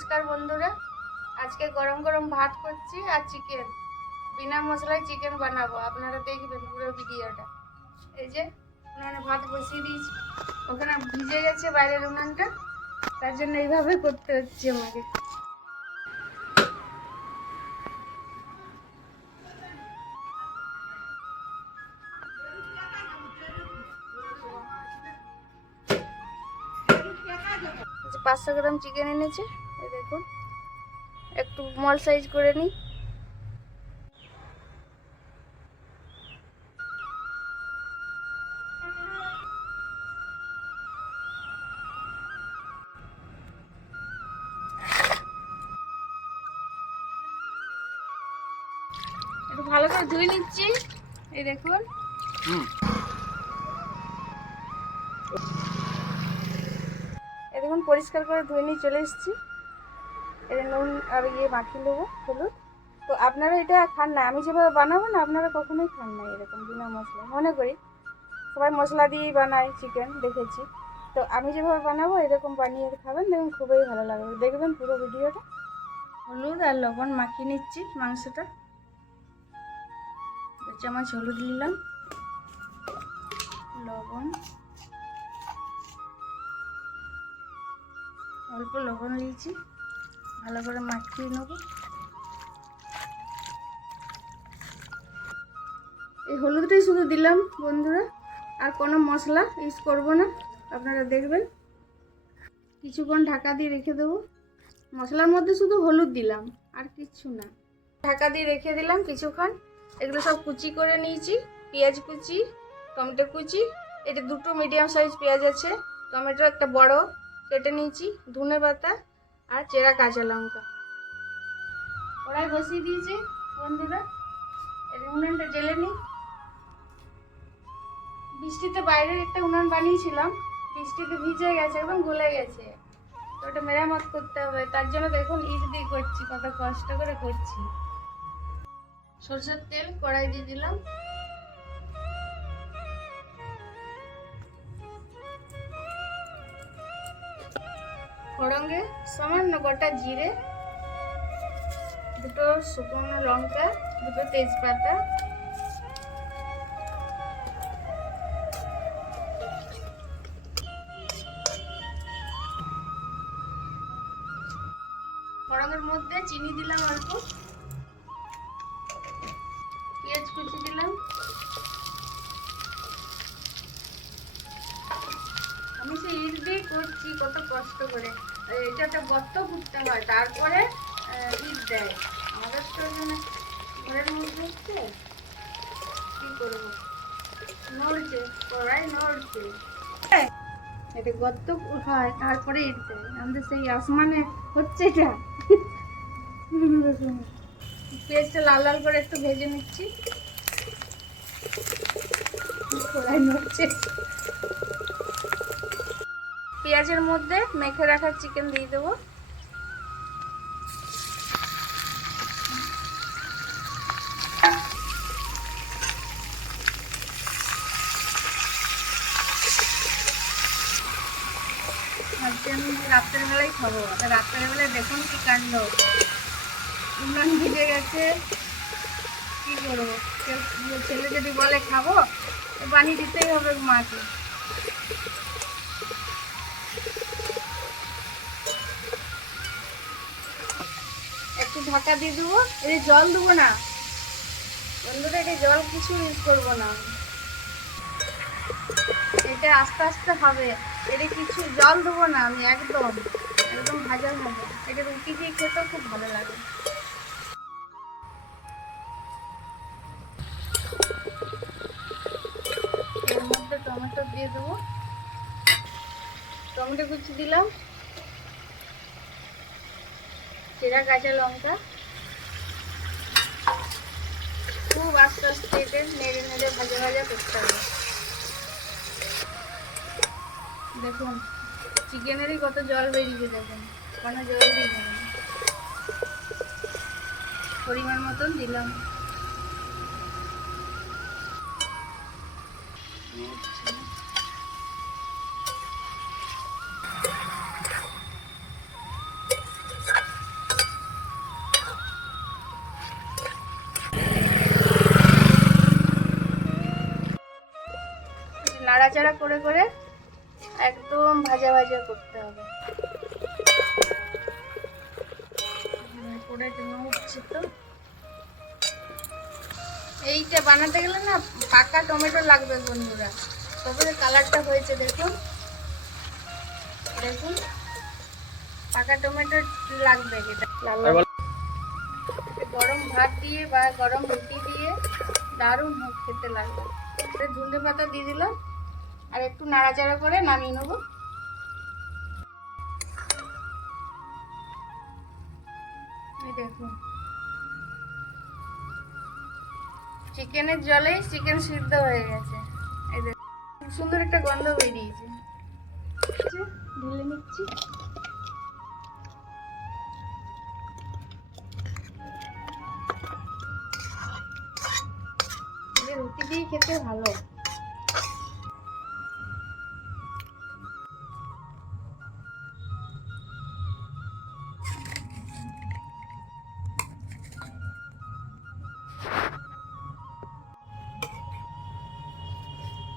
নমস্কার বন্ধুরা। আজকে গরম গরম ভাত করছি আর চিকেন বিনা মশলায় চিকেন বানাবো, আপনারা দেখবেন পুরো ভিডিওটা। এই যে, উনানে ভাত বসিয়ে দিয়েছি। ওখানে ভিজে গেছে বাইরের উনানটা, তার জন্য এইভাবে করতে হচ্ছে আমাকে। পাঁচশো গ্রাম চিকেন এনেছে। দেখুন একটু মল সাইজ করে নিই। একটু ভালো করে ধুয়ে নিচ্ছি। এই দেখুন। এই দেখুন পরিষ্কার করে ধুয়ে নিয়ে চলে এসেছি। এটা নুন আর ইয়ে মাখিয়ে নেব, হলুদ। তো আপনারা এটা খান না, আমি যেভাবে বানাবো না, আপনারা কখনোই খান না এরকম বিনা মশলা মনে করি, সবাই মশলা দিয়েই বানায় চিকেন দেখেছি। তো আমি যেভাবে বানাবো, এরকম বানিয়ে খাবেন, দেখুন খুবই ভালো লাগবে। দেখবেন পুরো ভিডিওটা। হলুদ আর লবণ মাখিয়ে নিচ্ছি মাংসটা। চামচ হলুদ নিলাম। লবণ। অল্প লবণ দিয়েছি। ভালো করে মাখিয়ে নেব। এই হলুদটাই শুধু দিলাম বন্ধুরা, আর কোনো মশলা ইউজ করব না, আপনারা দেখবেন। কিছুক্ষণ ঢাকা দিয়ে রেখে দেবো। মশলার মধ্যে শুধু হলুদ দিলাম, আর কিচ্ছু না। ঢাকা দিয়ে রেখে দিলাম কিছুক্ষণ। এগুলো সব কুচি করে নিয়েছি, পেঁয়াজ কুচি, টমেটো কুচি। এটা দুটো মিডিয়াম সাইজ পেঁয়াজ আছে, টমেটো একটা বড়, কেটে নিয়েছি ধনে পাতা আর চেরা কাঁচা লঙ্কা। কড়াই বসিয়ে দিয়েছি বন্ধুরা উনানটা জেলে নিই। বৃষ্টিতে বাইরের একটা উনান বানিয়েছিলাম, বৃষ্টিতে ভিজে গেছে একদম গলে গেছে। তো ওটা মেরামত করতে হবে, তার জন্য দেখুন ইট দিয়ে করছি, কত কষ্ট করে করছি। সরষের তেল কড়াই দিয়ে দিলাম। ফড়ঙ্গে সামান্য গোটা জিরে দুটো শুকনো লঙ্কা দুটো তেজপাতা ফড়ঙ্গের মধ্যে চিনি দিলাম অল্প পেঁয়াজ কুচি দিলাম আমি সেই ইট দিয়ে করছি, কত কষ্ট করে। এটা একটা গর্ত খুঁজতে হয়, তারপরে ইট দেয়। আমাদের তো এখানে ঘরের মধ্যে হচ্ছে, কি করব? নড়ছে, কড়াই নড়ছে। এটা গর্ত হয়, তারপরে ইট দেয়। আমাদের সেই আসমানে হচ্ছে এটা। পেঁয়াজটা লাল লাল করে একটু ভেজে নিচ্ছি। কড়াই নড়ছে। পেঁয়াজের মধ্যে মেখে রাখা চিকেন দিয়ে দেবো। রাত্রের বেলায় খাব। রাত্রের বেলায় দেখুন কি কাণ্ড। উনান ভিজে গেছে। কি করব? ছেলে যদি বলে খাব বানিয়ে দিতেই হবে মাকে। ঢাকা দিয়ে দেবো। এই জল দেবো না। বন্ধুরা এটা জল কিছু ইউজ করব না। এটা আস্তে আস্তে হবে। এটা কিছু জল দেবো না আমি, একদম। একদম ভাজা ভাজা এটা রুটি দিয়ে খেতেও খুব ভালো লাগে। টমেটো দিয়ে দেবো। টমেটো কুচি দিলাম। চেরা কাঁচা লঙ্কা। খুব আস্তে আস্তে এটা নেড়ে নেড়ে ভাজা ভাজা করতে হবে। দেখুন, চিকেনেরই কত জল বেরিয়েছে, দেখুন। কোনো জল দিই পরিমাণ মতন দিলাম। নাড়াচাড়া করে করে একদম ভাজা ভাজা করতে হবে। এইটা বানাতে গেলে না পাকা টমেটো লাগবে বন্ধুরা। তবে কালারটা হয়েছে দেখুন। দেখুন পাকা টমেটো লাগবে এটা। গরম ভাত দিয়ে বা গরম রুটি দিয়ে দারুণ খেতে লাগবে। ধনে পাতা দিয়ে দিলাম। আর একটু নাড়াচাড়া করে নামিয়ে নেব। চিকেনের জলেই চিকেন সিদ্ধ হয়ে গেছে। এই সুন্দর একটা গন্ধ বেরিয়েছে। ঢেলে নিচ্ছি। রুটি দিয়ে খেতে ভালো।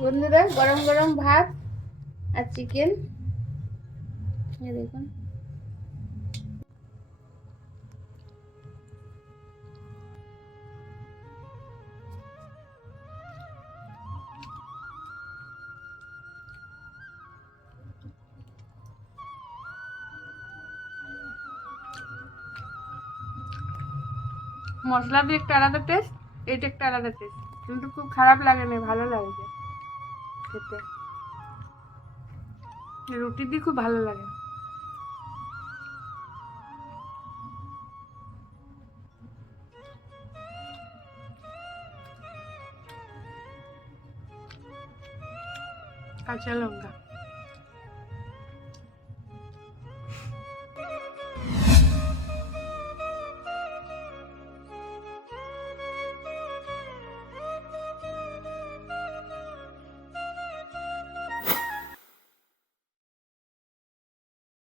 বন্ধুরা, গরম গরম ভাত আর চিকেন দেখুন। মশলা দিয়ে একটা আলাদা টেস্ট এটা একটা আলাদা টেস্ট কিন্তু খুব খারাপ লাগে না, ভালো লাগে। খেতে। রুটি দিয়ে খুব ভালো লাগে। কাঁচা লঙ্কা।